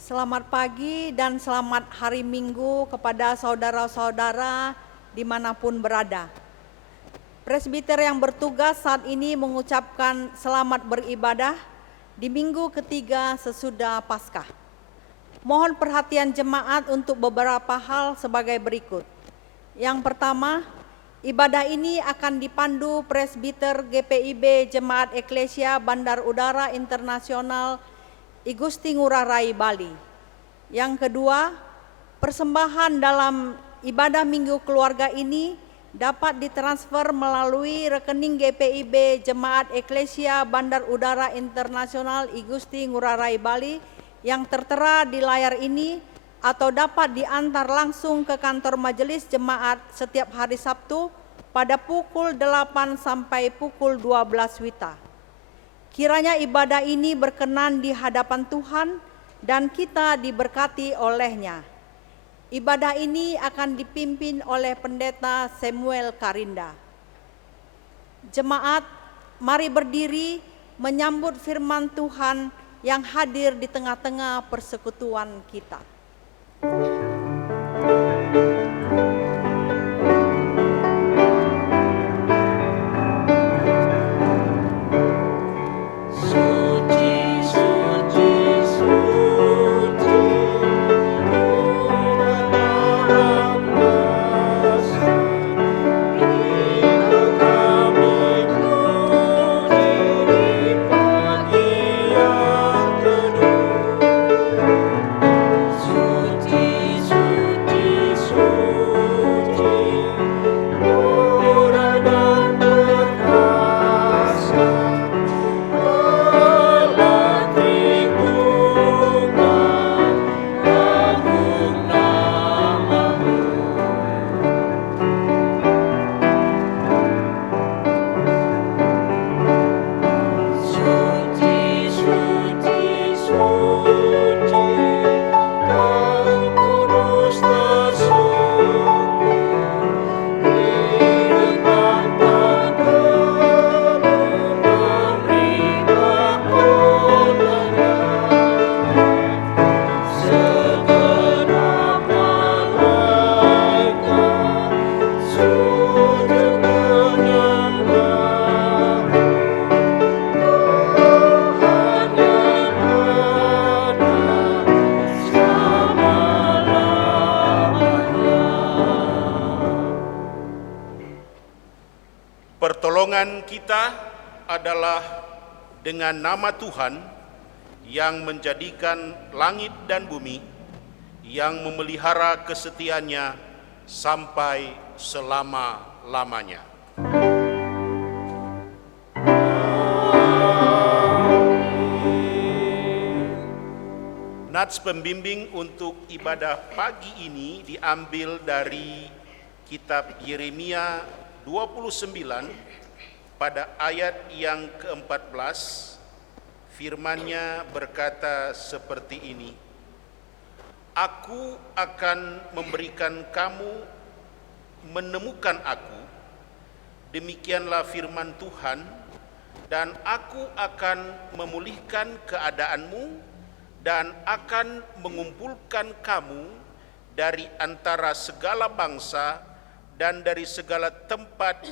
Selamat pagi dan selamat hari Minggu kepada saudara-saudara dimanapun berada. Presbiter yang bertugas saat ini mengucapkan selamat beribadah di minggu ketiga sesudah Paskah. Mohon perhatian jemaat untuk beberapa hal sebagai berikut. Yang pertama, ibadah ini akan dipandu Presbiter GPIB Jemaat Eklesia Bandar Udara Internasional I Gusti Ngurah Rai Bali. Yang kedua, persembahan dalam ibadah Minggu Keluarga ini dapat ditransfer melalui rekening GPIB Jemaat Eklesia Bandar Udara Internasional I Gusti Ngurah Rai Bali yang tertera di layar ini atau dapat diantar langsung ke kantor majelis jemaat setiap hari Sabtu pada pukul 8 sampai pukul 12 WITA. Kiranya ibadah ini berkenan di hadapan Tuhan dan kita diberkati olehnya. Ibadah ini akan dipimpin oleh Pendeta Samuel Karinda. Jemaat, mari berdiri menyambut firman Tuhan yang hadir di tengah-tengah persekutuan kita. Pertolongan kita adalah dengan nama Tuhan yang menjadikan langit dan bumi, yang memelihara kesetiaannya sampai selama-lamanya. Nats pembimbing untuk ibadah pagi ini diambil dari kitab Yeremia 29 pada ayat yang ke-14. Firman-Nya berkata seperti ini: Aku akan memberikan kamu menemukan aku, demikianlah firman Tuhan, dan aku akan memulihkan keadaanmu dan akan mengumpulkan kamu dari antara segala bangsa dan dari segala tempat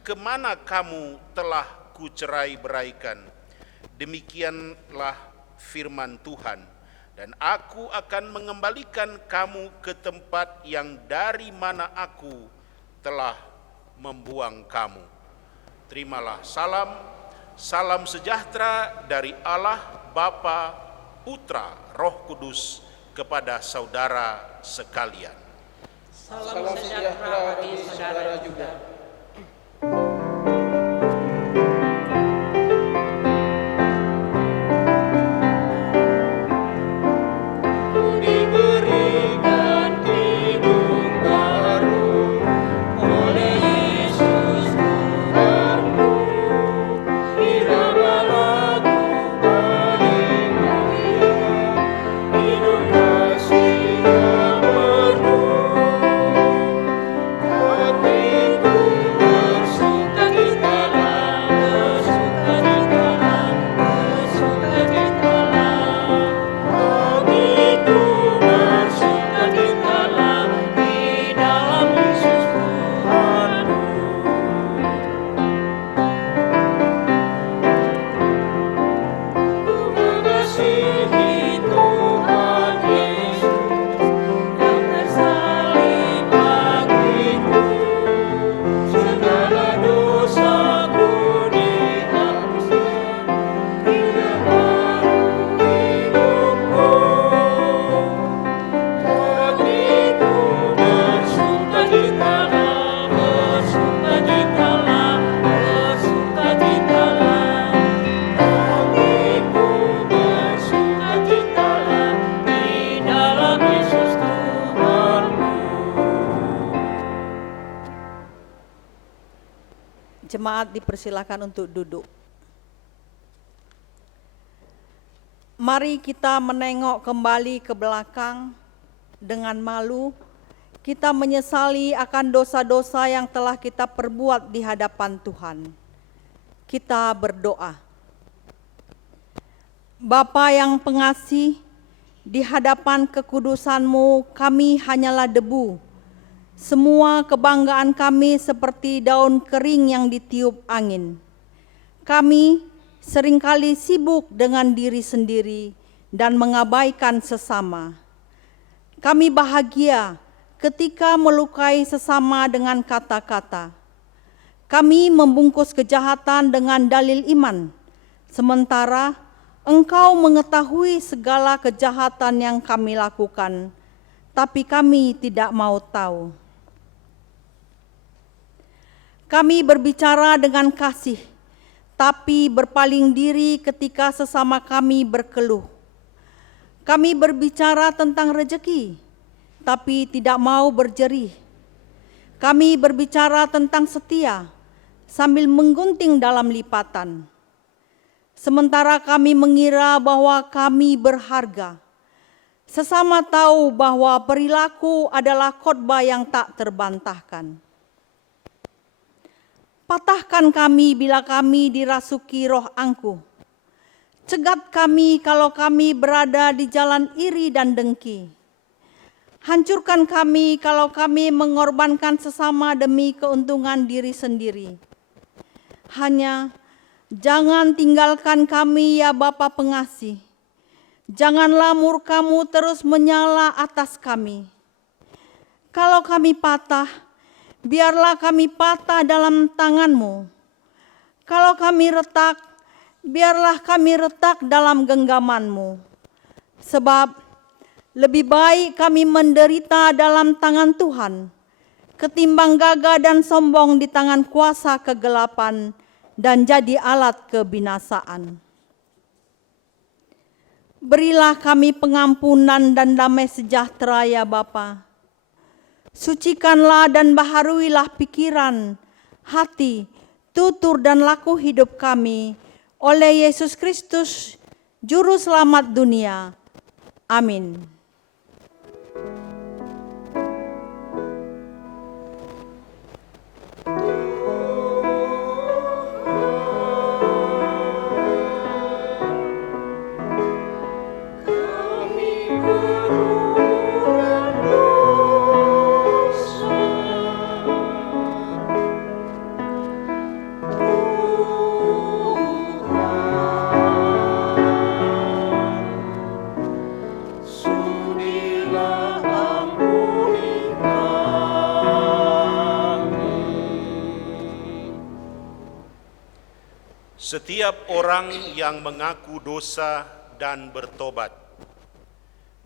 kemana kamu telah kucerai-beraikan. Demikianlah firman Tuhan. Dan aku akan mengembalikan kamu ke tempat yang dari mana aku telah membuang kamu. Terimalah salam sejahtera dari Allah Bapa, Putra, Roh Kudus kepada saudara sekalian. Salam sejahtera bagi saudara juga. Hatiku Jemaat dipersilakan untuk duduk. Mari kita menengok kembali ke belakang dengan malu. Kita menyesali akan dosa-dosa yang telah kita perbuat di hadapan Tuhan. Kita berdoa. Bapa yang pengasih, di hadapan kekudusan-Mu kami hanyalah debu. Semua kebanggaan kami seperti daun kering yang ditiup angin. Kami seringkali sibuk dengan diri sendiri dan mengabaikan sesama. Kami bahagia ketika melukai sesama dengan kata-kata. Kami membungkus kejahatan dengan dalil iman, sementara Engkau mengetahui segala kejahatan yang kami lakukan, tapi kami tidak mau tahu. Kami berbicara dengan kasih, tapi berpaling diri ketika sesama kami berkeluh. Kami berbicara tentang rejeki, tapi tidak mau berjerih. Kami berbicara tentang setia, sambil menggunting dalam lipatan. Sementara kami mengira bahwa kami berharga, sesama tahu bahwa perilaku adalah khotbah yang tak terbantahkan. Patahkan kami bila kami dirasuki roh angkuh. Cegat kami kalau kami berada di jalan iri dan dengki. Hancurkan kami kalau kami mengorbankan sesama demi keuntungan diri sendiri. Hanya jangan tinggalkan kami ya Bapa pengasih. Janganlah murka-Mu terus menyala atas kami. Kalau kami patah, biarlah kami patah dalam tangan-Mu. Kalau kami retak, biarlah kami retak dalam genggaman-Mu. Sebab lebih baik kami menderita dalam tangan Tuhan, ketimbang gagah dan sombong di tangan kuasa kegelapan dan jadi alat kebinasaan. Berilah kami pengampunan dan damai sejahtera ya Bapa. Sucikanlah dan baharuilah pikiran, hati, tutur dan laku hidup kami oleh Yesus Kristus, Juru Selamat dunia. Amin. Setiap orang yang mengaku dosa dan bertobat,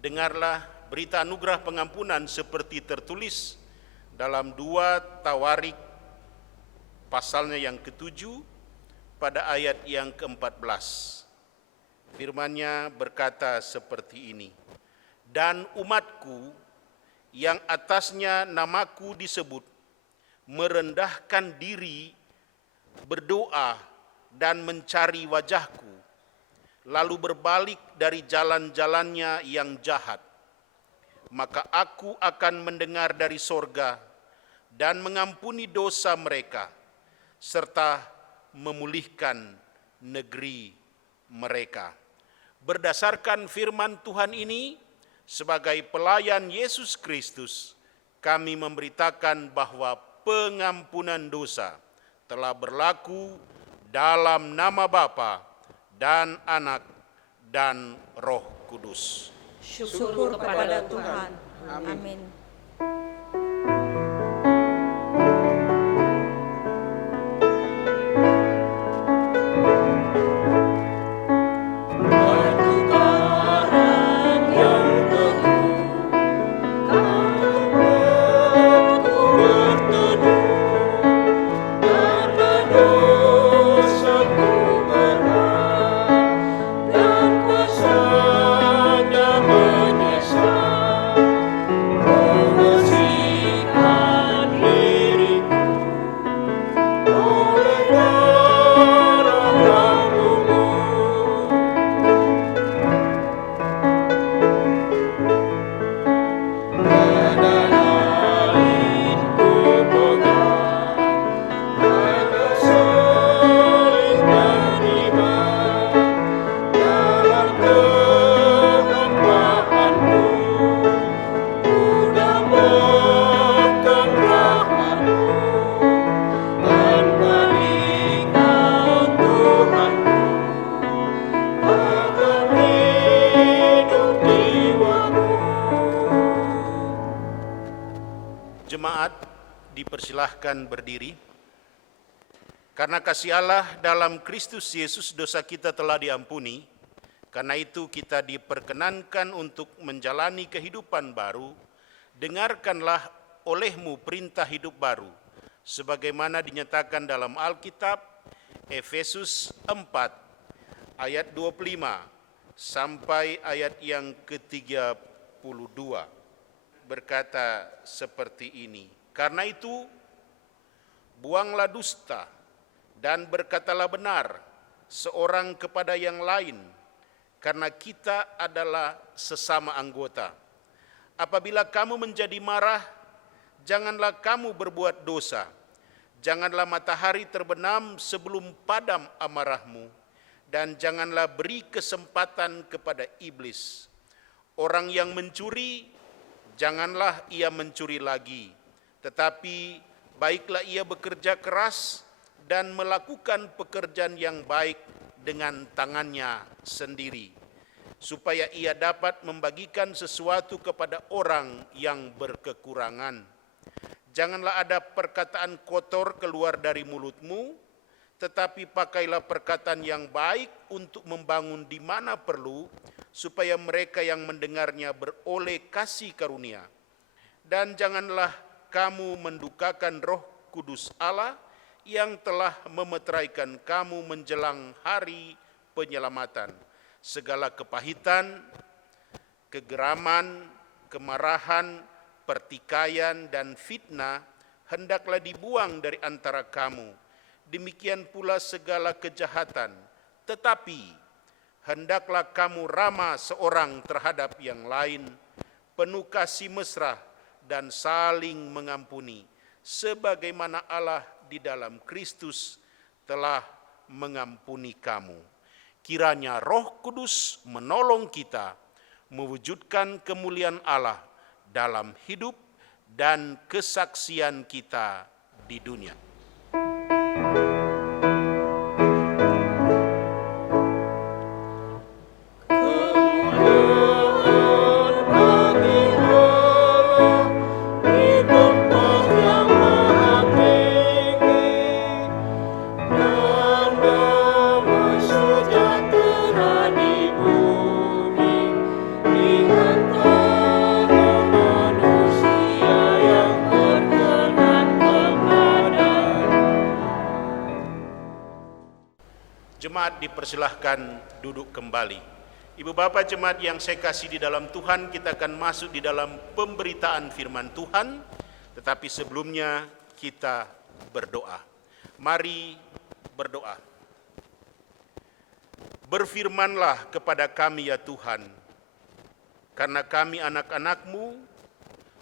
dengarlah berita anugerah pengampunan seperti tertulis dalam 2 Tawarik pasalnya yang ke-7 pada ayat yang ke-14. Firman-Nya berkata seperti ini, dan umatku yang atasnya namaku disebut, merendahkan diri, berdoa, dan mencari wajahku, lalu berbalik dari jalan-jalannya yang jahat, maka aku akan mendengar dari sorga dan mengampuni dosa mereka, serta memulihkan negeri mereka. Berdasarkan firman Tuhan ini, sebagai pelayan Yesus Kristus, kami memberitakan bahwa pengampunan dosa telah berlaku dalam nama Bapa dan Anak dan Roh Kudus. Syukur kepada Tuhan. Amin. Oh Jemaat dipersilahkan berdiri. Karena kasih Allah dalam Kristus Yesus dosa kita telah diampuni, karena itu kita diperkenankan untuk menjalani kehidupan baru. Dengarkanlah olehmu perintah hidup baru, sebagaimana dinyatakan dalam Alkitab, Efesus 4 ayat 25 sampai ayat yang ke-32. Berkata seperti ini, karena itu buanglah dusta dan berkatalah benar seorang kepada yang lain, karena kita adalah sesama anggota. Apabila kamu menjadi marah, janganlah kamu berbuat dosa. Janganlah matahari terbenam sebelum padam amarahmu, dan janganlah beri kesempatan kepada iblis. Orang yang mencuri, janganlah ia mencuri lagi, tetapi baiklah ia bekerja keras dan melakukan pekerjaan yang baik dengan tangannya sendiri, supaya ia dapat membagikan sesuatu kepada orang yang berkekurangan. Janganlah ada perkataan kotor keluar dari mulutmu, tetapi pakailah perkataan yang baik untuk membangun di mana perlu, supaya mereka yang mendengarnya beroleh kasih karunia. Dan janganlah kamu mendukakan Roh Kudus Allah yang telah memeteraikan kamu menjelang hari penyelamatan. Segala kepahitan, kegeraman, kemarahan, pertikaian, dan fitnah hendaklah dibuang dari antara kamu. Demikian pula segala kejahatan, tetapi hendaklah kamu ramah seorang terhadap yang lain, penuh kasih mesra dan saling mengampuni, sebagaimana Allah di dalam Kristus telah mengampuni kamu. Kiranya Roh Kudus menolong kita mewujudkan kemuliaan Allah dalam hidup dan kesaksian kita di dunia. Jemaat dipersilahkan duduk kembali. Ibu Bapak jemaat yang saya kasih di dalam Tuhan, kita akan masuk di dalam pemberitaan firman Tuhan, tetapi sebelumnya kita berdoa. Mari berdoa. Berfirmanlah kepada kami ya Tuhan, karena kami anak-anak-Mu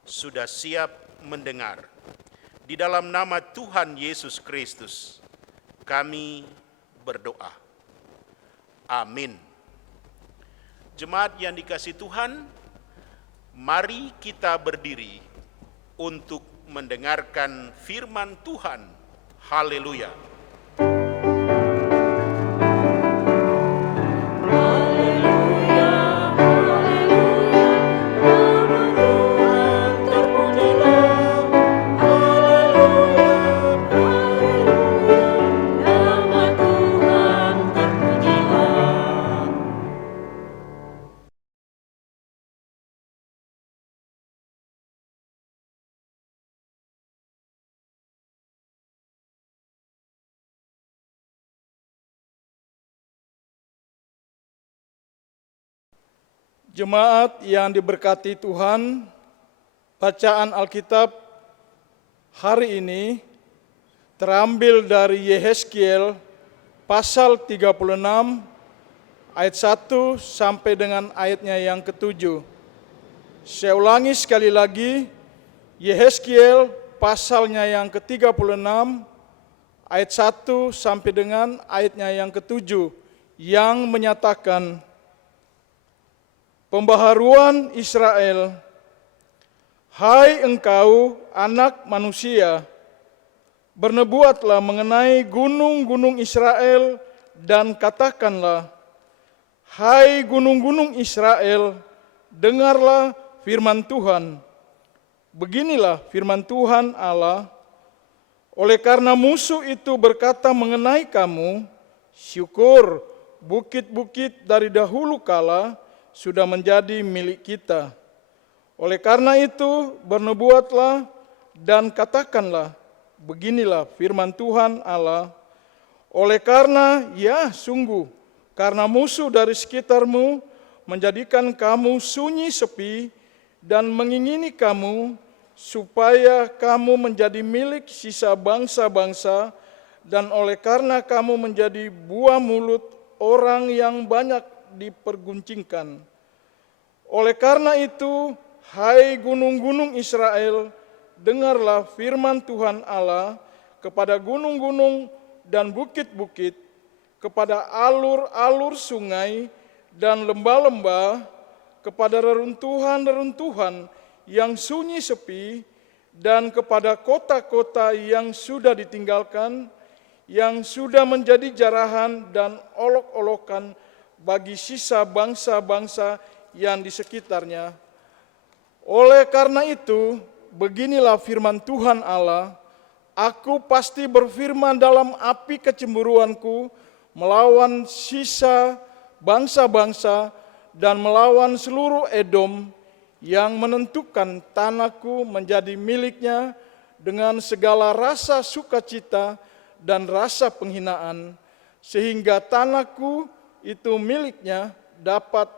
sudah siap mendengar. Di dalam nama Tuhan Yesus Kristus, kami berdoa. Amin. Jemaat yang dikasihi Tuhan, mari kita berdiri untuk mendengarkan firman Tuhan. Haleluya. Jemaat yang diberkati Tuhan, bacaan Alkitab hari ini terambil dari Yehezkiel pasal 36 ayat 1 sampai dengan ayatnya yang ke-7. Saya ulangi sekali lagi, Yehezkiel pasalnya yang ke-36 ayat 1 sampai dengan ayatnya yang ke-7 yang menyatakan, pembaharuan Israel, hai engkau anak manusia, bernubuatlah mengenai gunung-gunung Israel dan katakanlah, hai gunung-gunung Israel, dengarlah firman Tuhan. Beginilah firman Tuhan Allah, oleh karena musuh itu berkata mengenai kamu, syukur, bukit-bukit dari dahulu kala sudah menjadi milik kita. Oleh karena itu bernubuatlah dan katakanlah, beginilah firman Tuhan Allah, oleh karena ya sungguh, karena musuh dari sekitarmu menjadikan kamu sunyi sepi dan mengingini kamu supaya kamu menjadi milik sisa bangsa-bangsa, dan oleh karena kamu menjadi buah mulut orang yang banyak diperguncingkan. Oleh karena itu, hai gunung-gunung Israel, dengarlah firman Tuhan Allah kepada gunung-gunung dan bukit-bukit, kepada alur-alur sungai dan lembah-lembah, kepada reruntuhan-reruntuhan yang sunyi sepi, dan kepada kota-kota yang sudah ditinggalkan, yang sudah menjadi jarahan dan olok-olokan bagi sisa bangsa-bangsa yang di sekitarnya. Oleh karena itu, beginilah firman Tuhan Allah, aku pasti berfirman dalam api kecemburuanku melawan sisa bangsa-bangsa dan melawan seluruh Edom yang menentukan tanahku menjadi miliknya dengan segala rasa sukacita dan rasa penghinaan, sehingga tanahku itu miliknya dapat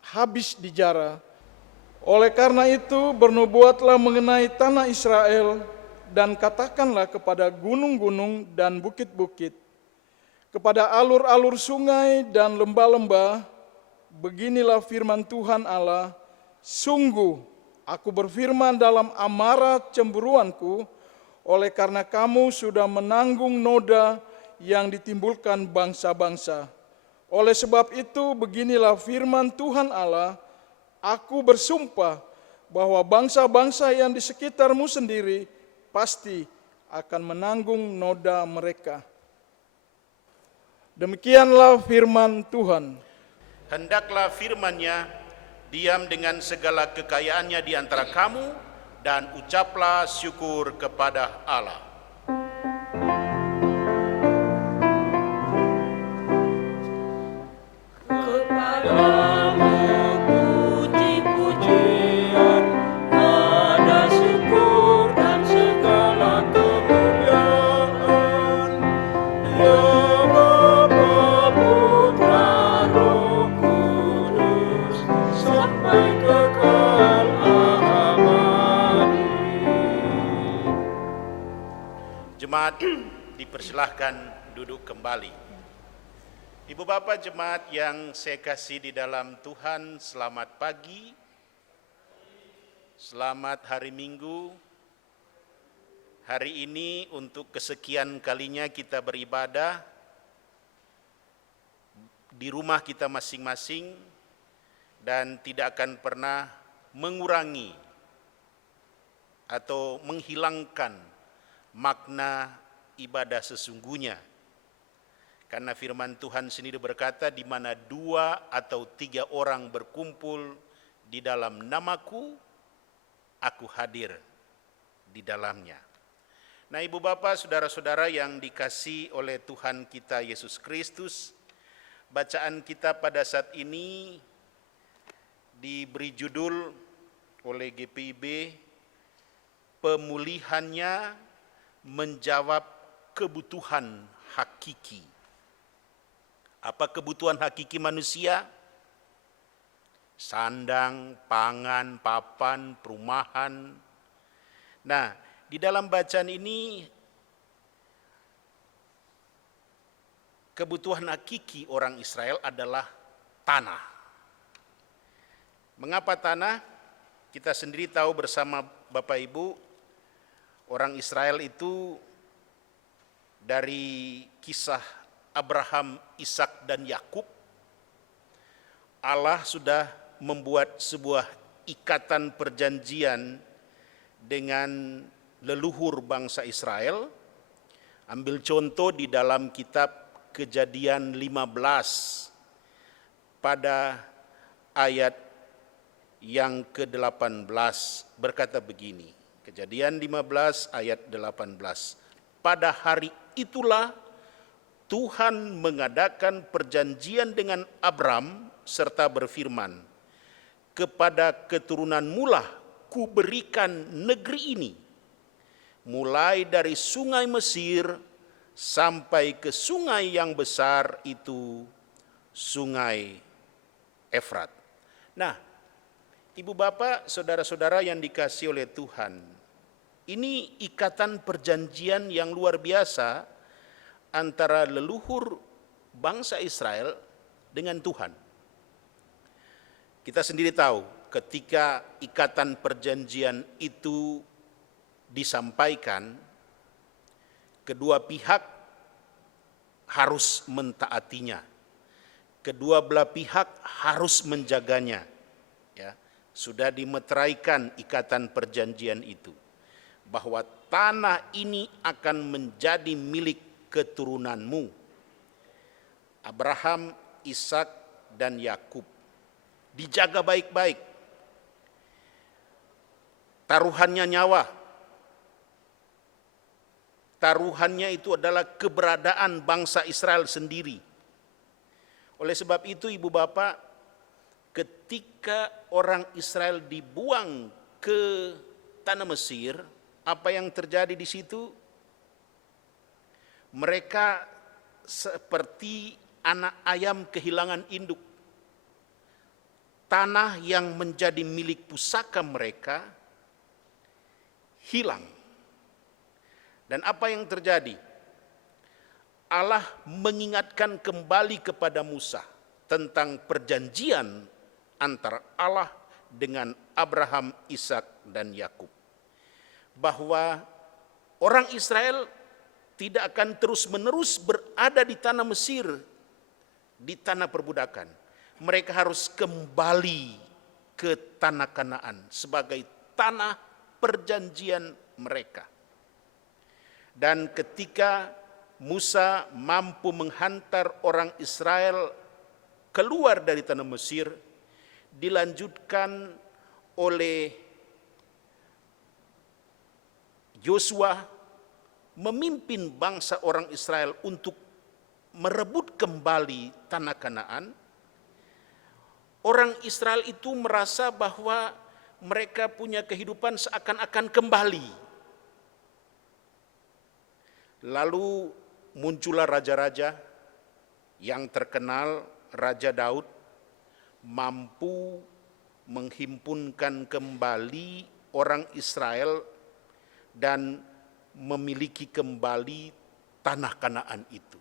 habis dijara. Oleh karena itu bernubuatlah mengenai tanah Israel dan katakanlah kepada gunung-gunung dan bukit-bukit, kepada alur-alur sungai dan lembah-lembah, beginilah firman Tuhan Allah, sungguh aku berfirman dalam amarah cemburuanku, oleh karena kamu sudah menanggung noda yang ditimbulkan bangsa-bangsa. Oleh sebab itu beginilah firman Tuhan Allah, aku bersumpah bahwa bangsa-bangsa yang di sekitarmu sendiri pasti akan menanggung noda mereka. Demikianlah firman Tuhan. Hendaklah firman-Nya diam dengan segala kekayaannya di antara kamu, dan ucaplah syukur kepada Allah. Kepadamu puji-pujian, ada syukur dan segala kemuliaan. Ya Bapa, Putra, Roh Kudus, sampai kekal abadi. Jemaat dipersilahkan duduk kembali. Ibu Bapak jemaat yang saya kasih di dalam Tuhan, selamat pagi, selamat hari Minggu. Hari ini untuk kesekian kalinya kita beribadah di rumah kita masing-masing dan tidak akan pernah mengurangi atau menghilangkan makna ibadah sesungguhnya. Karena firman Tuhan sendiri berkata, di mana 2 atau 3 orang berkumpul di dalam namaku, aku hadir di dalamnya. Nah, Ibu Bapak, saudara-saudara yang dikasihi oleh Tuhan kita Yesus Kristus, bacaan kita pada saat ini diberi judul oleh GPIB, pemulihannya menjawab kebutuhan hakiki. Apa kebutuhan hakiki manusia? Sandang, pangan, papan, perumahan. Nah, di dalam bacaan ini kebutuhan hakiki orang Israel adalah tanah. Mengapa tanah? Kita sendiri tahu bersama Bapak Ibu, orang Israel itu dari kisah Abraham, Ishak, dan Yakub, Allah sudah membuat sebuah ikatan perjanjian dengan leluhur bangsa Israel. Ambil contoh di dalam kitab Kejadian 15 pada ayat yang ke-18 berkata begini, Kejadian 15 ayat 18. Pada hari itulah Tuhan mengadakan perjanjian dengan Abram serta berfirman, kepada keturunanmu lah kuberikan negeri ini, mulai dari sungai Mesir sampai ke sungai yang besar itu, sungai Efrat. Nah, Ibu bapak, saudara-saudara yang dikasihi oleh Tuhan, ini ikatan perjanjian yang luar biasa antara leluhur bangsa Israel dengan Tuhan. Kita sendiri tahu ketika ikatan perjanjian itu disampaikan, kedua pihak harus mentaatinya. Kedua belah pihak harus menjaganya. Ya, sudah dimeteraikan ikatan perjanjian itu, bahwa tanah ini akan menjadi milik keturunanmu, Abraham, Ishak, dan Yakub. Dijaga baik-baik. Taruhannya nyawa. Taruhannya itu adalah keberadaan bangsa Israel sendiri. Oleh sebab itu, ibu bapak, ketika orang Israel dibuang ke tanah Mesir, apa yang terjadi di situ? Mereka seperti anak ayam kehilangan induk. Tanah yang menjadi milik pusaka mereka hilang. Dan apa yang terjadi? Allah mengingatkan kembali kepada Musa tentang perjanjian antara Allah dengan Abraham, Ishak, dan Yakub, bahwa orang Israel tidak akan terus-menerus berada di tanah Mesir, di tanah perbudakan. Mereka harus kembali ke tanah Kanaan sebagai tanah perjanjian mereka. Dan ketika Musa mampu menghantar orang Israel keluar dari tanah Mesir, dilanjutkan oleh Yosua memimpin bangsa orang Israel untuk merebut kembali tanah Kanaan. Orang Israel itu merasa bahwa mereka punya kehidupan seakan-akan kembali. Lalu muncullah raja-raja yang terkenal, Raja Daud, mampu menghimpunkan kembali orang Israel dan memiliki kembali tanah Kanaan itu.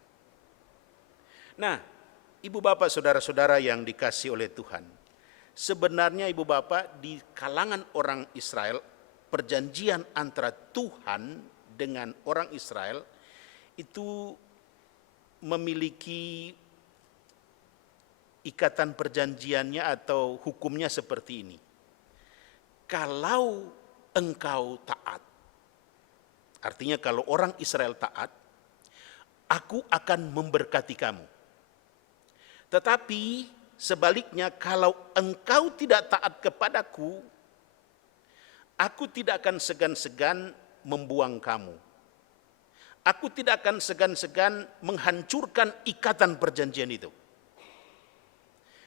Nah, ibu bapak, saudara-saudara yang dikasihi oleh Tuhan, sebenarnya ibu bapak, di kalangan orang Israel, perjanjian antara Tuhan dengan orang Israel itu memiliki ikatan perjanjiannya atau hukumnya seperti ini. Kalau engkau taat, artinya kalau orang Israel taat, aku akan memberkati kamu. Tetapi sebaliknya, kalau engkau tidak taat kepadaku, aku tidak akan segan-segan membuang kamu. Aku tidak akan segan-segan menghancurkan ikatan perjanjian itu.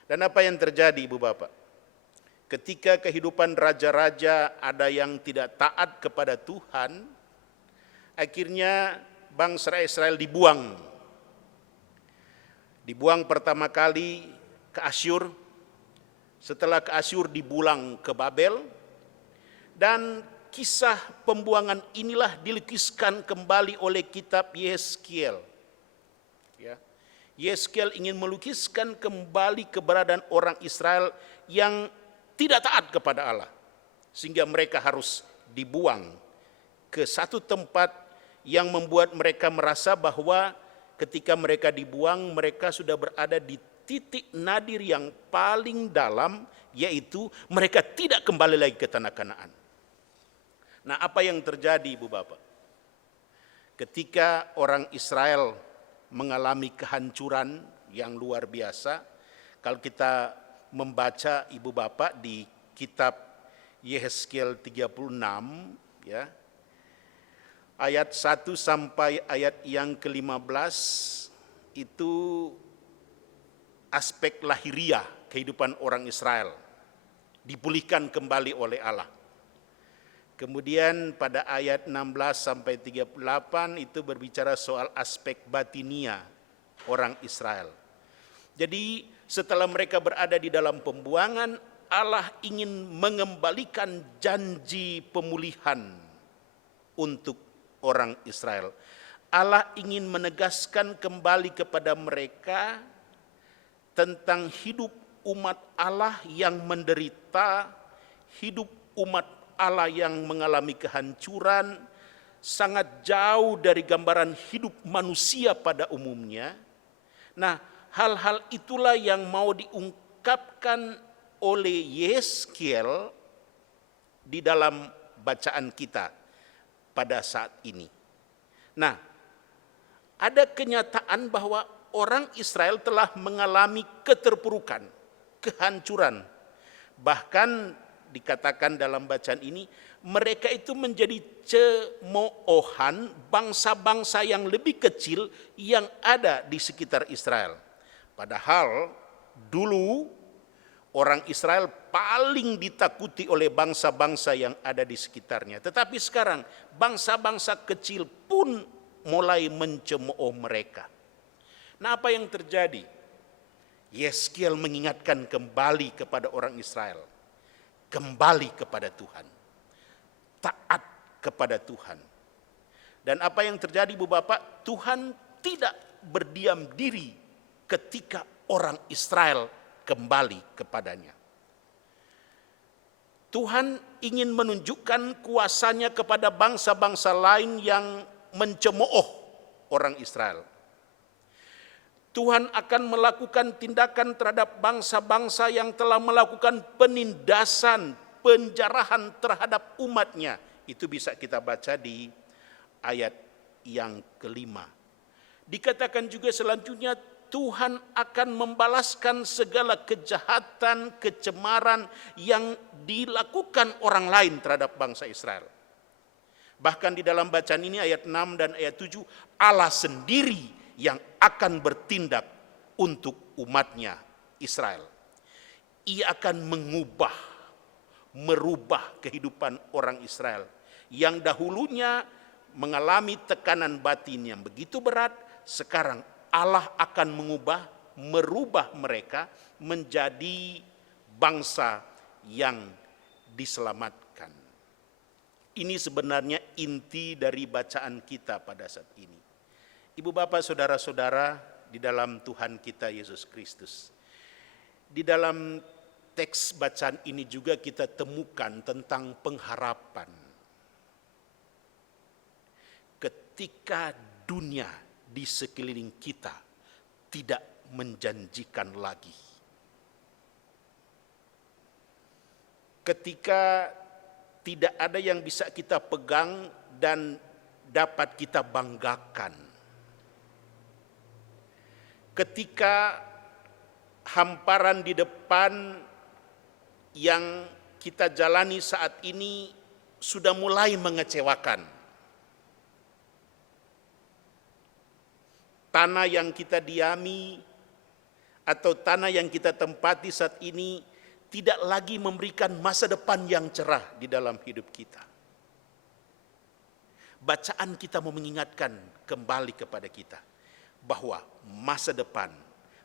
Dan apa yang terjadi, ibu bapak? Ketika kehidupan raja-raja ada yang tidak taat kepada Tuhan, akhirnya bangsa Israel dibuang. Dibuang pertama kali ke Asyur, setelah ke Asyur dibuang ke Babel, dan kisah pembuangan inilah dilukiskan kembali oleh kitab Yehezkiel. Ya. Yehezkiel ingin melukiskan kembali keberadaan orang Israel yang tidak taat kepada Allah, sehingga mereka harus dibuang ke satu tempat yang membuat mereka merasa bahwa ketika mereka dibuang, mereka sudah berada di titik nadir yang paling dalam, yaitu mereka tidak kembali lagi ke tanah Kanaan. Nah, apa yang terjadi, ibu bapak? Ketika orang Israel mengalami kehancuran yang luar biasa, kalau kita membaca, ibu bapak, di kitab Yehezkiel 36 ya. Ayat 1 sampai ayat yang ke-15 itu aspek lahiriah kehidupan orang Israel dipulihkan kembali oleh Allah. Kemudian pada ayat 16 sampai 38 itu berbicara soal aspek batinia orang Israel. Jadi setelah mereka berada di dalam pembuangan, Allah ingin mengembalikan janji pemulihan untuk orang Israel. Allah ingin menegaskan kembali kepada mereka tentang hidup umat Allah yang menderita, hidup umat Allah yang mengalami kehancuran, sangat jauh dari gambaran hidup manusia pada umumnya. Nah, hal-hal itulah yang mau diungkapkan oleh Yehezkiel di dalam bacaan kita pada saat ini. Nah, ada kenyataan bahwa orang Israel telah mengalami keterpurukan, kehancuran. Bahkan dikatakan dalam bacaan ini, mereka itu menjadi cemoohan bangsa-bangsa yang lebih kecil yang ada di sekitar Israel. Padahal dulu orang Israel paling ditakuti oleh bangsa-bangsa yang ada di sekitarnya. Tetapi sekarang bangsa-bangsa kecil pun mulai mencemooh mereka. Nah, apa yang terjadi? Yehezkiel mengingatkan kembali kepada orang Israel, kembali kepada Tuhan, taat kepada Tuhan. Dan apa yang terjadi, Bu Bapak? Tuhan tidak berdiam diri ketika orang Israel kembali kepadanya. Tuhan ingin menunjukkan kuasanya kepada bangsa-bangsa lain yang mencemooh orang Israel. Tuhan akan melakukan tindakan terhadap bangsa-bangsa yang telah melakukan penindasan, penjarahan terhadap umatnya. Itu bisa kita baca di ayat yang kelima. Dikatakan juga selanjutnya, Tuhan akan membalaskan segala kejahatan, kecemaran yang dilakukan orang lain terhadap bangsa Israel. Bahkan di dalam bacaan ini ayat 6 dan ayat 7, Allah sendiri yang akan bertindak untuk umatnya Israel. Ia akan merubah kehidupan orang Israel yang dahulunya mengalami tekanan batin yang begitu berat. Sekarang Allah akan merubah mereka menjadi bangsa yang diselamatkan. Ini sebenarnya inti dari bacaan kita pada saat ini. Ibu bapak saudara-saudara di dalam Tuhan kita Yesus Kristus. Di dalam teks bacaan ini juga kita temukan tentang pengharapan. Ketika dunia di sekeliling kita tidak menjanjikan lagi. Ketika tidak ada yang bisa kita pegang dan dapat kita banggakan. Ketika hamparan di depan yang kita jalani saat ini sudah mulai mengecewakan. Tanah yang kita diami atau tanah yang kita tempati saat ini tidak lagi memberikan masa depan yang cerah di dalam hidup kita. Bacaan kita mau mengingatkan kembali kepada kita bahwa masa depan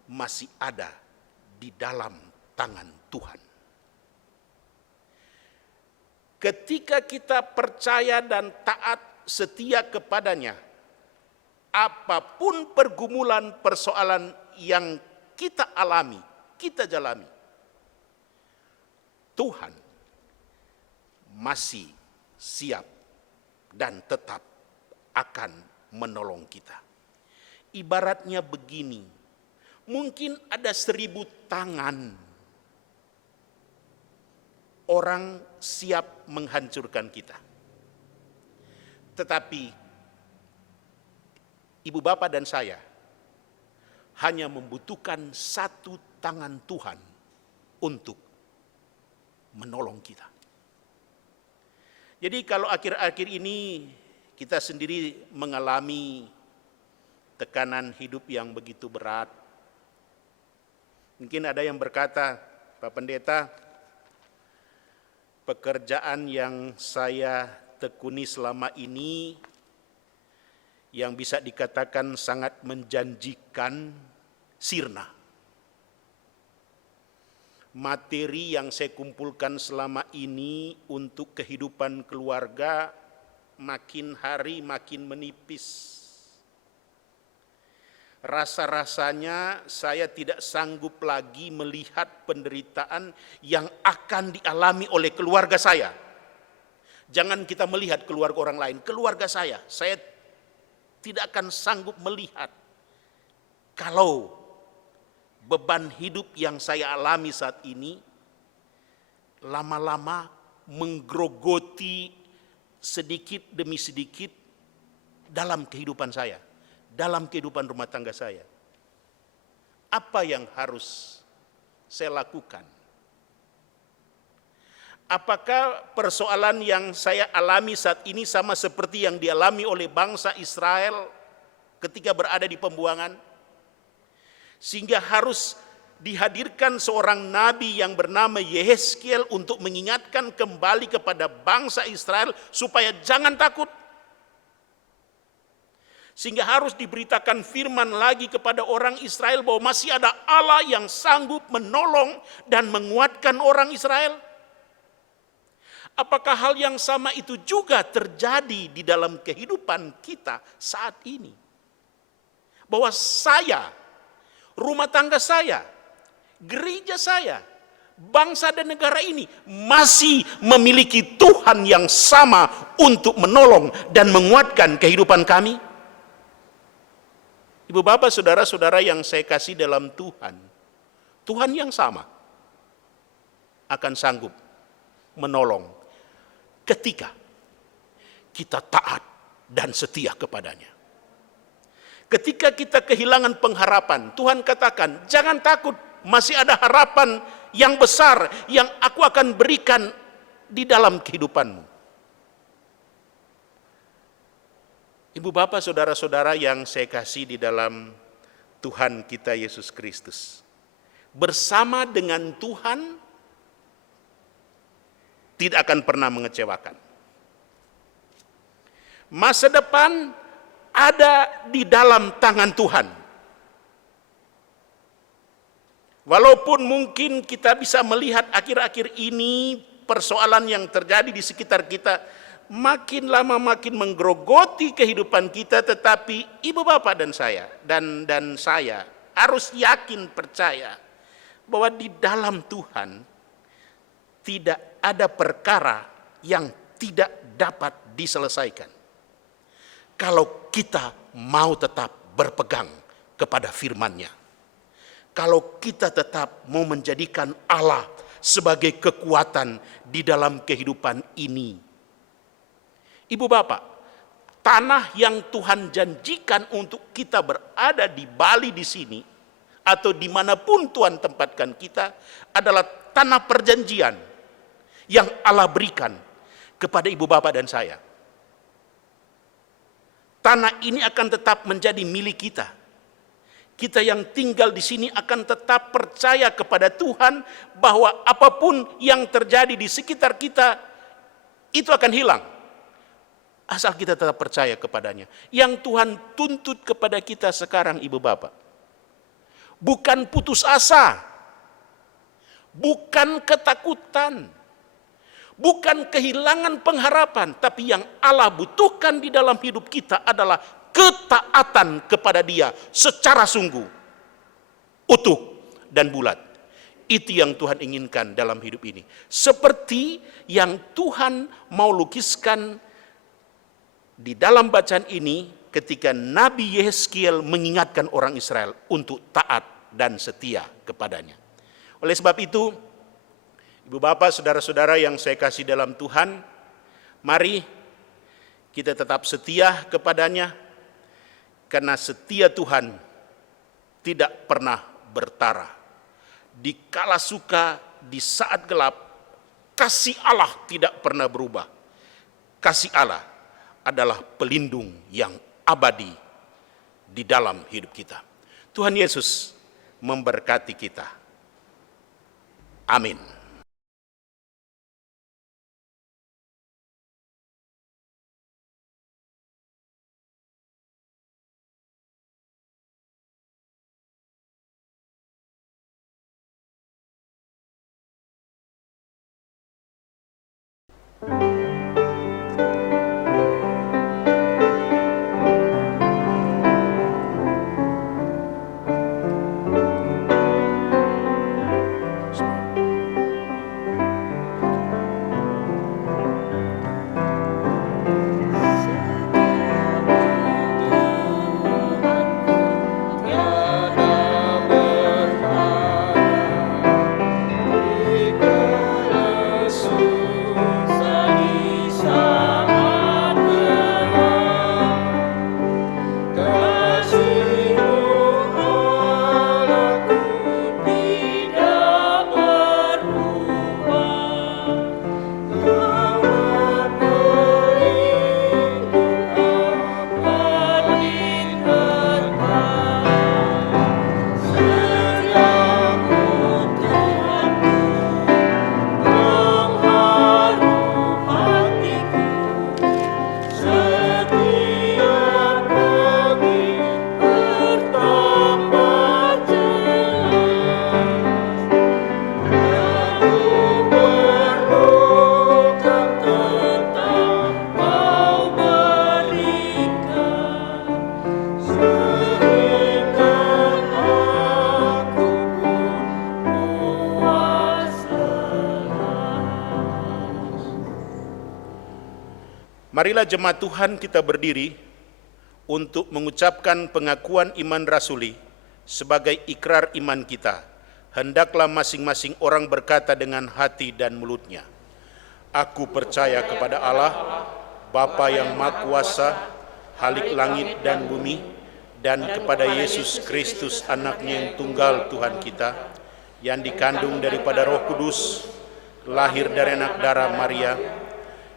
masih ada di dalam tangan Tuhan. Ketika kita percaya dan taat setia kepadanya, apapun pergumulan persoalan yang kita alami, kita jalani, Tuhan masih siap dan tetap akan menolong kita. Ibaratnya begini, mungkin ada 1000 tangan orang siap menghancurkan kita. Tetapi ibu bapak dan saya hanya membutuhkan 1 tangan Tuhan untuk menolong kita. Jadi kalau akhir-akhir ini kita sendiri mengalami tekanan hidup yang begitu berat, mungkin ada yang berkata, Pak Pendeta, pekerjaan yang saya tekuni selama ini yang bisa dikatakan sangat menjanjikan sirna. Materi yang saya kumpulkan selama ini untuk kehidupan keluarga makin hari makin menipis. Rasa-rasanya saya tidak sanggup lagi melihat penderitaan yang akan dialami oleh keluarga saya. Jangan kita melihat keluarga orang lain, keluarga saya tidak akan sanggup melihat kalau beban hidup yang saya alami saat ini lama-lama menggerogoti sedikit demi sedikit dalam kehidupan saya, dalam kehidupan rumah tangga saya. Apa yang harus saya lakukan? Apakah persoalan yang saya alami saat ini sama seperti yang dialami oleh bangsa Israel ketika berada di pembuangan? Sehingga harus dihadirkan seorang nabi yang bernama Yehezkiel untuk mengingatkan kembali kepada bangsa Israel supaya jangan takut. Sehingga harus diberitakan firman lagi kepada orang Israel bahwa masih ada Allah yang sanggup menolong dan menguatkan orang Israel. Apakah hal yang sama itu juga terjadi di dalam kehidupan kita saat ini? Bahwa saya, rumah tangga saya, gereja saya, bangsa dan negara ini masih memiliki Tuhan yang sama untuk menolong dan menguatkan kehidupan kami. Ibu bapak saudara-saudara yang saya kasih dalam Tuhan, Tuhan yang sama akan sanggup menolong ketika kita taat dan setia kepadanya. Ketika kita kehilangan pengharapan, Tuhan katakan, jangan takut, masih ada harapan yang besar yang aku akan berikan di dalam kehidupanmu. Ibu bapak saudara-saudara yang saya kasih di dalam Tuhan kita Yesus Kristus. Bersama dengan Tuhan tidak akan pernah mengecewakan. Masa depan ada di dalam tangan Tuhan. Walaupun mungkin kita bisa melihat akhir-akhir ini persoalan yang terjadi di sekitar kita makin lama makin menggerogoti kehidupan kita, tetapi ibu bapak dan saya dan saya harus yakin percaya bahwa di dalam Tuhan tidak ada perkara yang tidak dapat diselesaikan. Kalau kita mau tetap berpegang kepada firman-Nya. Kalau kita tetap mau menjadikan Allah sebagai kekuatan di dalam kehidupan ini. Ibu bapak, tanah yang Tuhan janjikan untuk kita berada di Bali di sini, atau dimanapun Tuhan tempatkan kita, adalah tanah perjanjian yang Allah berikan kepada ibu bapak dan saya. Tanah ini akan tetap menjadi milik kita. Kita yang tinggal di sini akan tetap percaya kepada Tuhan bahwa apapun yang terjadi di sekitar kita itu akan hilang. Asal kita tetap percaya kepadanya. Yang Tuhan tuntut kepada kita sekarang ibu bapak, bukan putus asa, bukan ketakutan, bukan kehilangan pengharapan, tapi yang Allah butuhkan di dalam hidup kita adalah ketaatan kepada Dia secara sungguh, utuh dan bulat. Itu yang Tuhan inginkan dalam hidup ini. Seperti yang Tuhan mau lukiskan di dalam bacaan ini ketika Nabi Yehezkiel mengingatkan orang Israel untuk taat dan setia kepadanya. Oleh sebab itu, ibu bapak, saudara-saudara yang saya kasih dalam Tuhan, mari kita tetap setia kepadanya, karena setia Tuhan tidak pernah bertara. Di kala suka, di saat gelap, kasih Allah tidak pernah berubah. Kasih Allah adalah pelindung yang abadi di dalam hidup kita. Tuhan Yesus memberkati kita. Amin. Marilah jemaat Tuhan kita berdiri untuk mengucapkan pengakuan iman rasuli sebagai ikrar iman kita. Hendaklah masing-masing orang berkata dengan hati dan mulutnya, aku percaya kepada Allah, Bapa yang Maha Kuasa, Halik langit dan bumi, dan kepada Yesus Kristus anaknya yang tunggal Tuhan kita, yang dikandung daripada Roh Kudus, lahir dari anak darah Maria,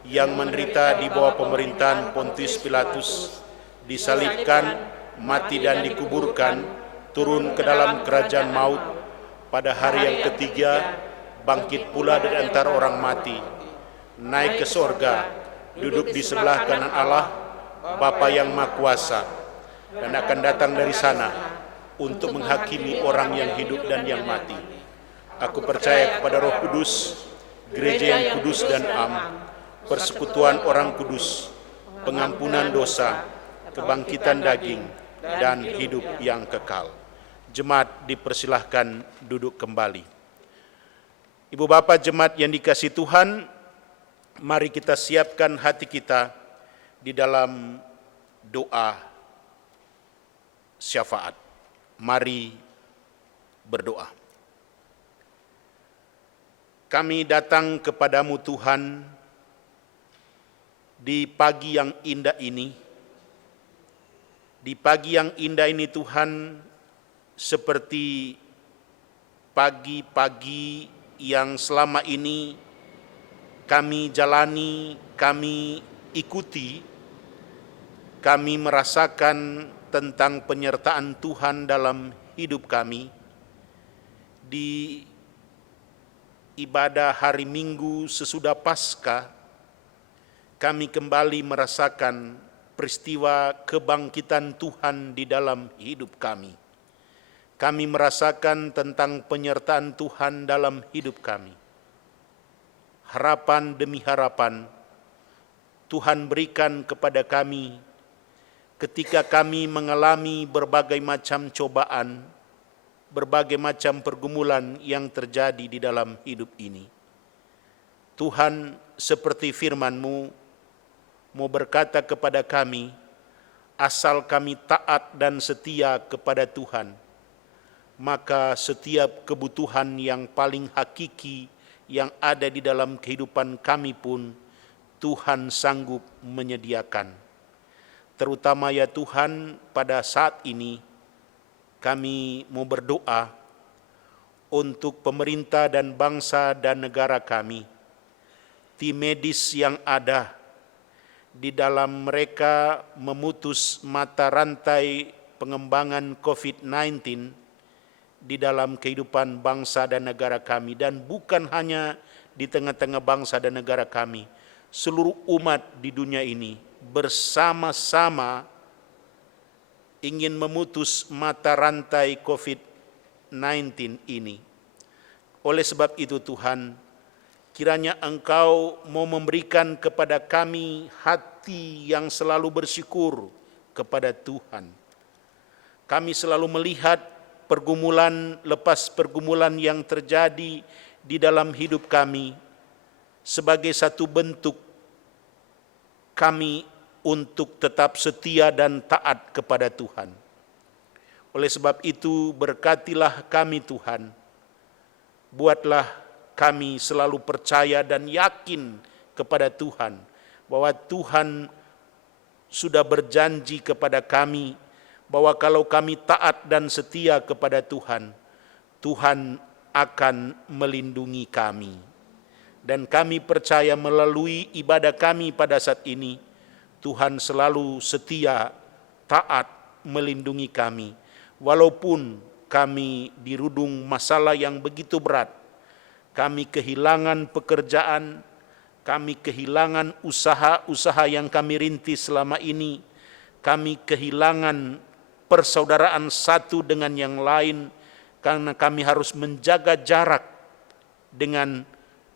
yang menderita di bawah pemerintahan Pontius Pilatus, disalibkan, mati dan dikuburkan, turun ke dalam kerajaan maut, pada hari yang ketiga bangkit pula dari antara orang mati, naik ke sorga, duduk di sebelah kanan Allah, Bapa yang Maha Kuasa, dan akan datang dari sana untuk menghakimi orang yang hidup dan yang mati. Aku percaya kepada Roh Kudus, gereja yang kudus dan am, persekutuan orang kudus, pengampunan dosa, kebangkitan daging, dan hidup yang kekal. Jemaat dipersilahkan duduk kembali. Ibu Bapak jemaat yang dikasihi Tuhan, mari kita siapkan hati kita di dalam doa syafaat. Mari berdoa. Kami datang kepadamu Tuhan, di pagi yang indah ini. Di pagi yang indah ini Tuhan, seperti pagi-pagi yang selama ini kami jalani, kami ikuti, kami merasakan tentang penyertaan Tuhan dalam hidup kami. Di ibadah hari Minggu sesudah Paskah, kami kembali merasakan peristiwa kebangkitan Tuhan di dalam hidup kami. Kami merasakan tentang penyertaan Tuhan dalam hidup kami. Harapan demi harapan Tuhan berikan kepada kami ketika kami mengalami berbagai macam cobaan, berbagai macam pergumulan yang terjadi di dalam hidup ini. Tuhan, seperti firman-Mu, mau berkata kepada kami, asal kami taat dan setia kepada Tuhan, maka setiap kebutuhan yang paling hakiki yang ada di dalam kehidupan kami pun Tuhan sanggup menyediakan. Terutama ya Tuhan, pada saat ini kami mau berdoa untuk pemerintah dan bangsa dan negara kami, tim medis yang ada di dalam mereka memutus mata rantai pengembangan COVID-19 di dalam kehidupan bangsa dan negara kami, dan bukan hanya di tengah-tengah bangsa dan negara kami, seluruh umat di dunia ini bersama-sama ingin memutus mata rantai COVID-19 ini. Oleh sebab itu Tuhan, kiranya Engkau mau memberikan kepada kami hati yang selalu bersyukur kepada Tuhan. Kami selalu melihat pergumulan lepas pergumulan yang terjadi di dalam hidup kami sebagai satu bentuk kami untuk tetap setia dan taat kepada Tuhan. Oleh sebab itu, berkatilah kami Tuhan. Buatlah kami selalu percaya dan yakin kepada Tuhan bahwa Tuhan sudah berjanji kepada kami bahwa kalau kami taat dan setia kepada Tuhan, Tuhan akan melindungi kami. Dan kami percaya melalui ibadah kami pada saat ini, Tuhan selalu setia, taat, melindungi kami. Walaupun kami dirudung masalah yang begitu berat, kami kehilangan pekerjaan, kami kehilangan usaha-usaha yang kami rintis selama ini, kami kehilangan persaudaraan satu dengan yang lain karena kami harus menjaga jarak dengan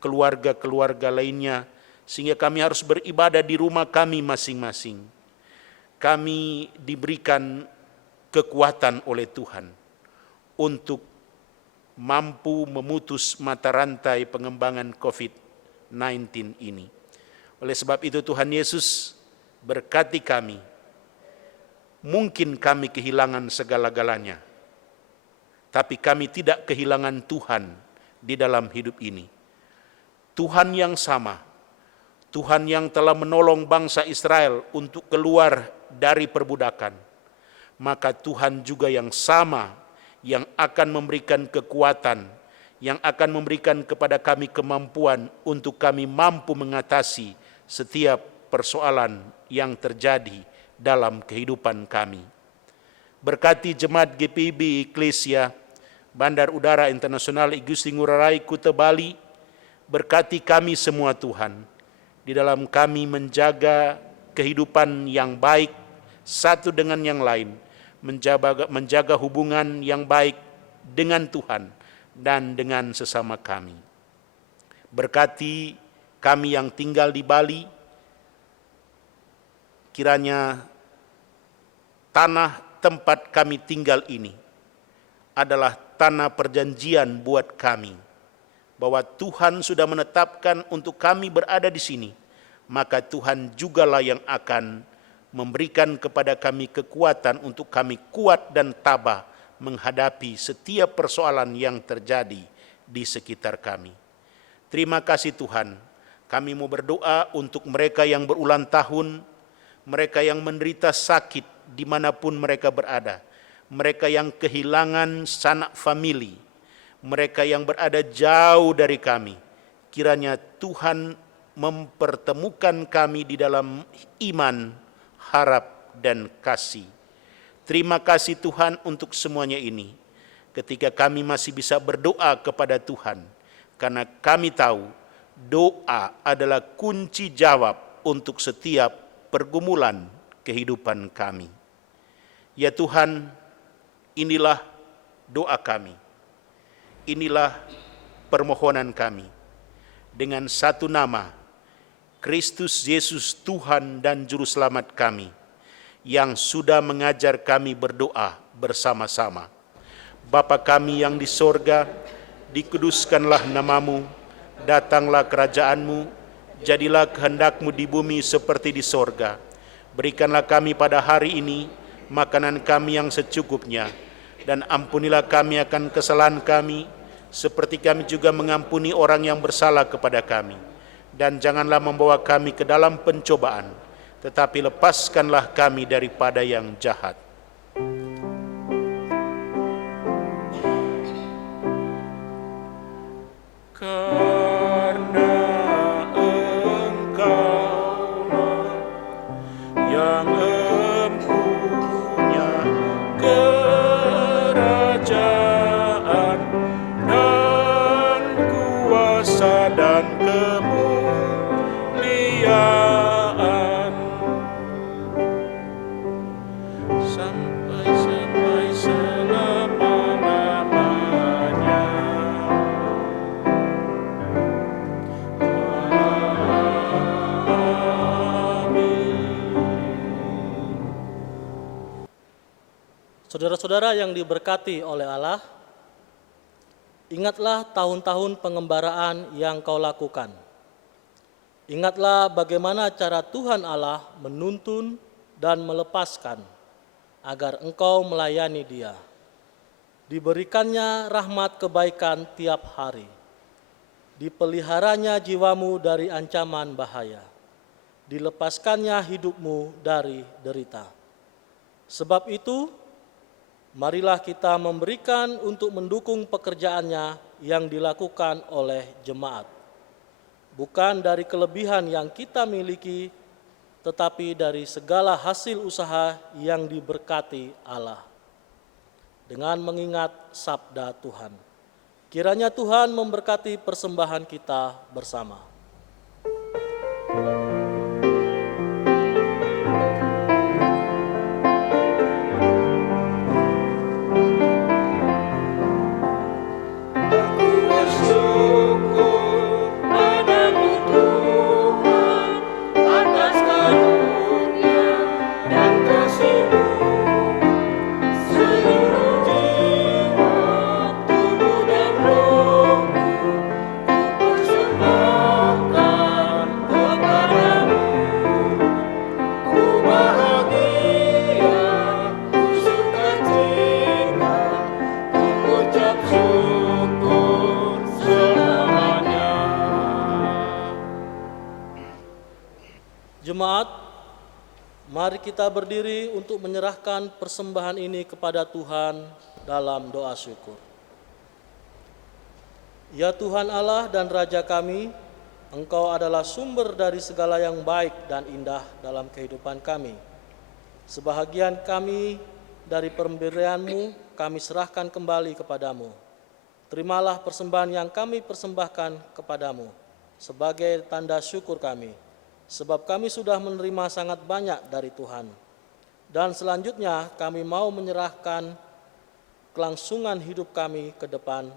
keluarga-keluarga lainnya, sehingga kami harus beribadah di rumah kami masing-masing. Kami diberikan kekuatan oleh Tuhan untuk mampu memutus mata rantai pengembangan COVID-19 ini. Oleh sebab itu Tuhan Yesus berkati kami. Mungkin kami kehilangan segala-galanya, tapi kami tidak kehilangan Tuhan di dalam hidup ini. Tuhan yang sama, Tuhan yang telah menolong bangsa Israel untuk keluar dari perbudakan, maka Tuhan juga yang sama yang akan memberikan kekuatan, yang akan memberikan kepada kami kemampuan untuk kami mampu mengatasi setiap persoalan yang terjadi dalam kehidupan kami. Berkati jemaat GPIB Eklesia Bandar Udara Internasional I Gusti Ngurah Rai Kuta Bali, berkati kami semua Tuhan, di dalam kami menjaga kehidupan yang baik satu dengan yang lain, menjaga hubungan yang baik dengan Tuhan dan dengan sesama kami. Berkati kami yang tinggal di Bali, kiranya tanah tempat kami tinggal ini adalah tanah perjanjian buat kami, bahwa Tuhan sudah menetapkan untuk kami berada di sini, maka Tuhan jugalah yang akan memberikan kepada kami kekuatan untuk kami kuat dan tabah menghadapi setiap persoalan yang terjadi di sekitar kami. Terima kasih Tuhan, kami mau berdoa untuk mereka yang berulang tahun, mereka yang menderita sakit dimanapun mereka berada, mereka yang kehilangan sanak famili, mereka yang berada jauh dari kami. Kiranya Tuhan mempertemukan kami di dalam iman, harap, dan kasih. Terima kasih Tuhan untuk semuanya ini. Ketika kami masih bisa berdoa kepada Tuhan, karena kami tahu doa adalah kunci jawab untuk setiap pergumulan kehidupan kami. Ya Tuhan, inilah doa kami. Inilah permohonan kami. Dengan satu nama, Kristus Yesus Tuhan dan Juru Selamat kami, yang sudah mengajar kami berdoa bersama-sama. Bapa kami yang di sorga, dikuduskanlah namamu, datanglah kerajaanmu, jadilah kehendak-Mu di bumi seperti di sorga. Berikanlah kami pada hari ini makanan kami yang secukupnya, dan ampunilah kami akan kesalahan kami, seperti kami juga mengampuni orang yang bersalah kepada kami. Dan janganlah membawa kami ke dalam pencobaan, tetapi lepaskanlah kami daripada yang jahat. Karena Saudara-saudara yang diberkati oleh Allah, ingatlah tahun-tahun pengembaraan yang kau lakukan. Ingatlah bagaimana cara Tuhan Allah menuntun dan melepaskan agar engkau melayani Dia. Diberikannya rahmat kebaikan tiap hari. Dipeliharanya jiwamu dari ancaman bahaya. Dilepaskannya hidupmu dari derita. Sebab itu, marilah kita memberikan untuk mendukung pekerjaannya yang dilakukan oleh jemaat. Bukan dari kelebihan yang kita miliki, tetapi dari segala hasil usaha yang diberkati Allah. Dengan mengingat sabda Tuhan. Kiranya Tuhan memberkati persembahan kita bersama. Jemaat, mari kita berdiri untuk menyerahkan persembahan ini kepada Tuhan dalam doa syukur. Ya Tuhan Allah dan Raja kami, Engkau adalah sumber dari segala yang baik dan indah dalam kehidupan kami. Sebahagian kami dari pemberian-Mu kami serahkan kembali kepadamu. Terimalah persembahan yang kami persembahkan kepadamu sebagai tanda syukur kami. Sebab kami sudah menerima sangat banyak dari Tuhan. Dan selanjutnya kami mau menyerahkan kelangsungan hidup kami ke depan,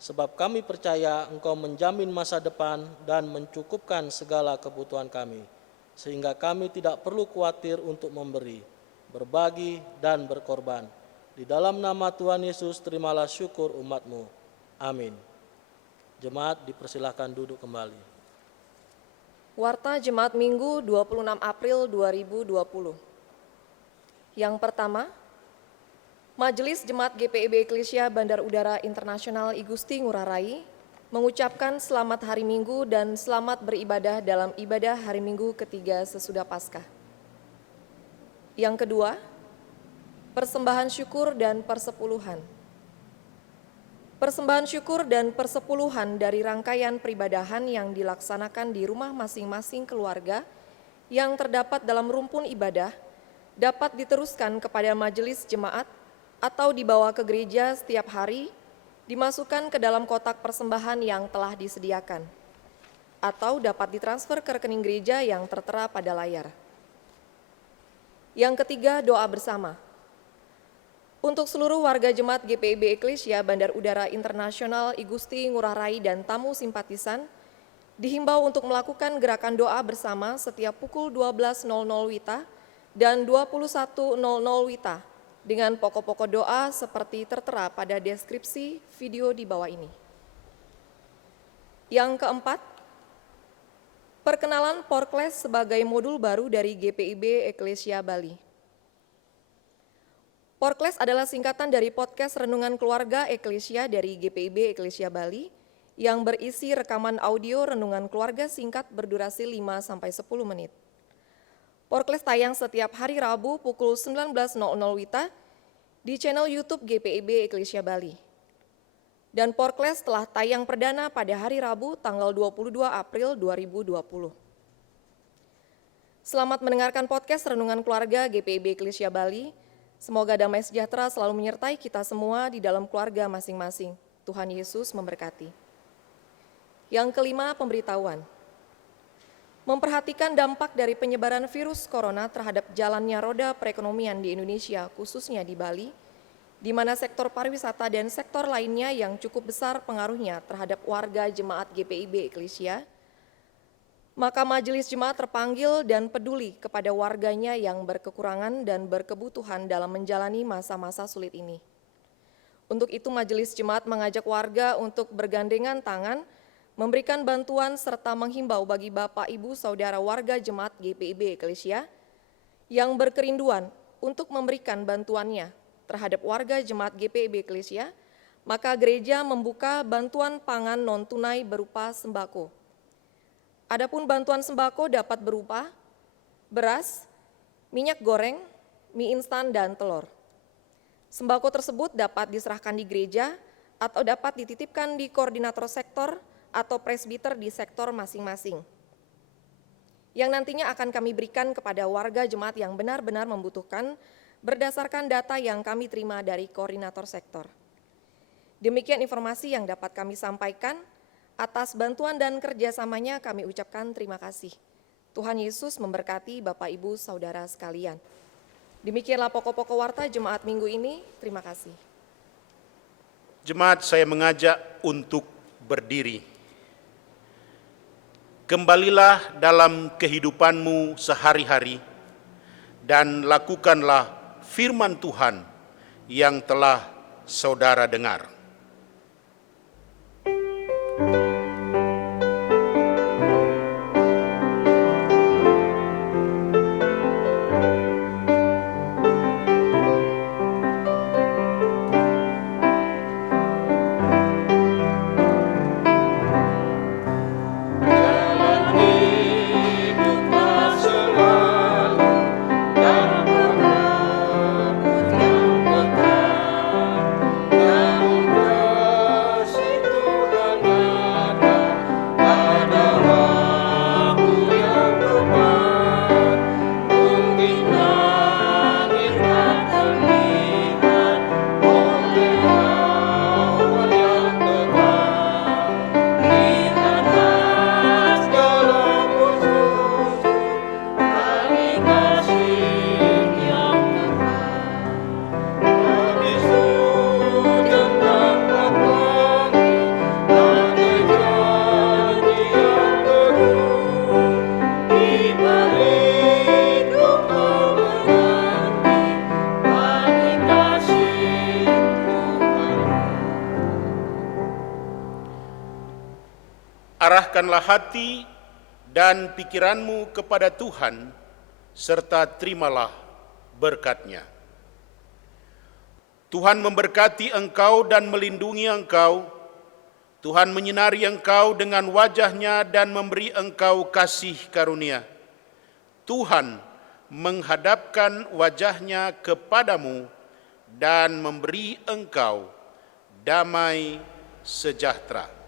sebab kami percaya Engkau menjamin masa depan dan mencukupkan segala kebutuhan kami, sehingga kami tidak perlu khawatir untuk memberi, berbagi, dan berkorban. Di dalam nama Tuhan Yesus terimalah syukur umat-Mu. Amin. Jemaat dipersilakan duduk kembali. Warta Jemaat Minggu 26 April 2020. Yang pertama, Majelis Jemaat GPIB Eklesia Bandar Udara Internasional I Gusti Ngurah Rai mengucapkan selamat hari Minggu dan selamat beribadah dalam ibadah hari Minggu ketiga sesudah Paskah. Yang kedua, persembahan syukur dan persepuluhan. Persembahan syukur dan persepuluhan dari rangkaian peribadahan yang dilaksanakan di rumah masing-masing keluarga yang terdapat dalam rumpun ibadah dapat diteruskan kepada majelis jemaat atau dibawa ke gereja setiap hari, dimasukkan ke dalam kotak persembahan yang telah disediakan, atau dapat ditransfer ke rekening gereja yang tertera pada layar. Yang ketiga, doa bersama. Untuk seluruh warga jemaat GPIB Eklesia Bandar Udara Internasional I Gusti Ngurah Rai dan tamu simpatisan, dihimbau untuk melakukan gerakan doa bersama setiap pukul 12.00 WITA dan 21.00 WITA dengan pokok-pokok doa seperti tertera pada deskripsi video di bawah ini. Yang keempat, perkenalan Porkles sebagai modul baru dari GPIB Eklesia Bali. Porkles adalah singkatan dari podcast Renungan Keluarga Eklesia dari GPIB Eklesia Bali yang berisi rekaman audio renungan keluarga singkat berdurasi 5-10 menit. Porkles tayang setiap hari Rabu pukul 19.00 WITA di channel YouTube GPIB Eklesia Bali. Dan Porkles telah tayang perdana pada hari Rabu tanggal 22 April 2020. Selamat mendengarkan podcast Renungan Keluarga GPIB Eklesia Bali. Semoga damai sejahtera selalu menyertai kita semua di dalam keluarga masing-masing. Tuhan Yesus memberkati. Yang kelima, pemberitahuan. Memperhatikan dampak dari penyebaran virus corona terhadap jalannya roda perekonomian di Indonesia, khususnya di Bali, di mana sektor pariwisata dan sektor lainnya yang cukup besar pengaruhnya terhadap warga jemaat GPIB Eklesia, maka majelis jemaat terpanggil dan peduli kepada warganya yang berkekurangan dan berkebutuhan dalam menjalani masa-masa sulit ini. Untuk itu majelis jemaat mengajak warga untuk bergandengan tangan, memberikan bantuan serta menghimbau bagi Bapak, Ibu, Saudara warga jemaat GPIB Eklesia yang berkerinduan untuk memberikan bantuannya terhadap warga jemaat GPIB Eklesia, maka gereja membuka bantuan pangan non-tunai berupa sembako. Adapun bantuan sembako dapat berupa beras, minyak goreng, mie instan, dan telur. Sembako tersebut dapat diserahkan di gereja atau dapat dititipkan di koordinator sektor atau presbiter di sektor masing-masing, yang nantinya akan kami berikan kepada warga jemaat yang benar-benar membutuhkan berdasarkan data yang kami terima dari koordinator sektor. Demikian informasi yang dapat kami sampaikan. Atas bantuan dan kerjasamanya kami ucapkan terima kasih. Tuhan Yesus memberkati Bapak, Ibu, Saudara sekalian. Demikianlah pokok-pokok warta jemaat minggu ini. Terima kasih. Jemaat, saya mengajak untuk berdiri. Kembalilah dalam kehidupanmu sehari-hari dan lakukanlah firman Tuhan yang telah saudara dengar. Arahkanlah hati dan pikiranmu kepada Tuhan, serta terimalah berkat-Nya. Tuhan memberkati engkau dan melindungi engkau. Tuhan menyinari engkau dengan wajah-Nya dan memberi engkau kasih karunia. Tuhan menghadapkan wajah-Nya kepadamu dan memberi engkau damai sejahtera.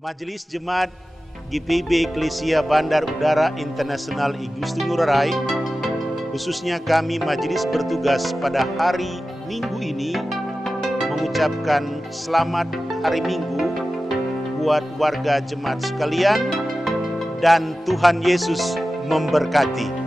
Majelis Jemaat GPIB Eklesia Bandar Udara Internasional Igusti Ngurah Rai, khususnya kami majelis bertugas pada hari Minggu ini, mengucapkan selamat hari Minggu buat warga jemaat sekalian, dan Tuhan Yesus memberkati.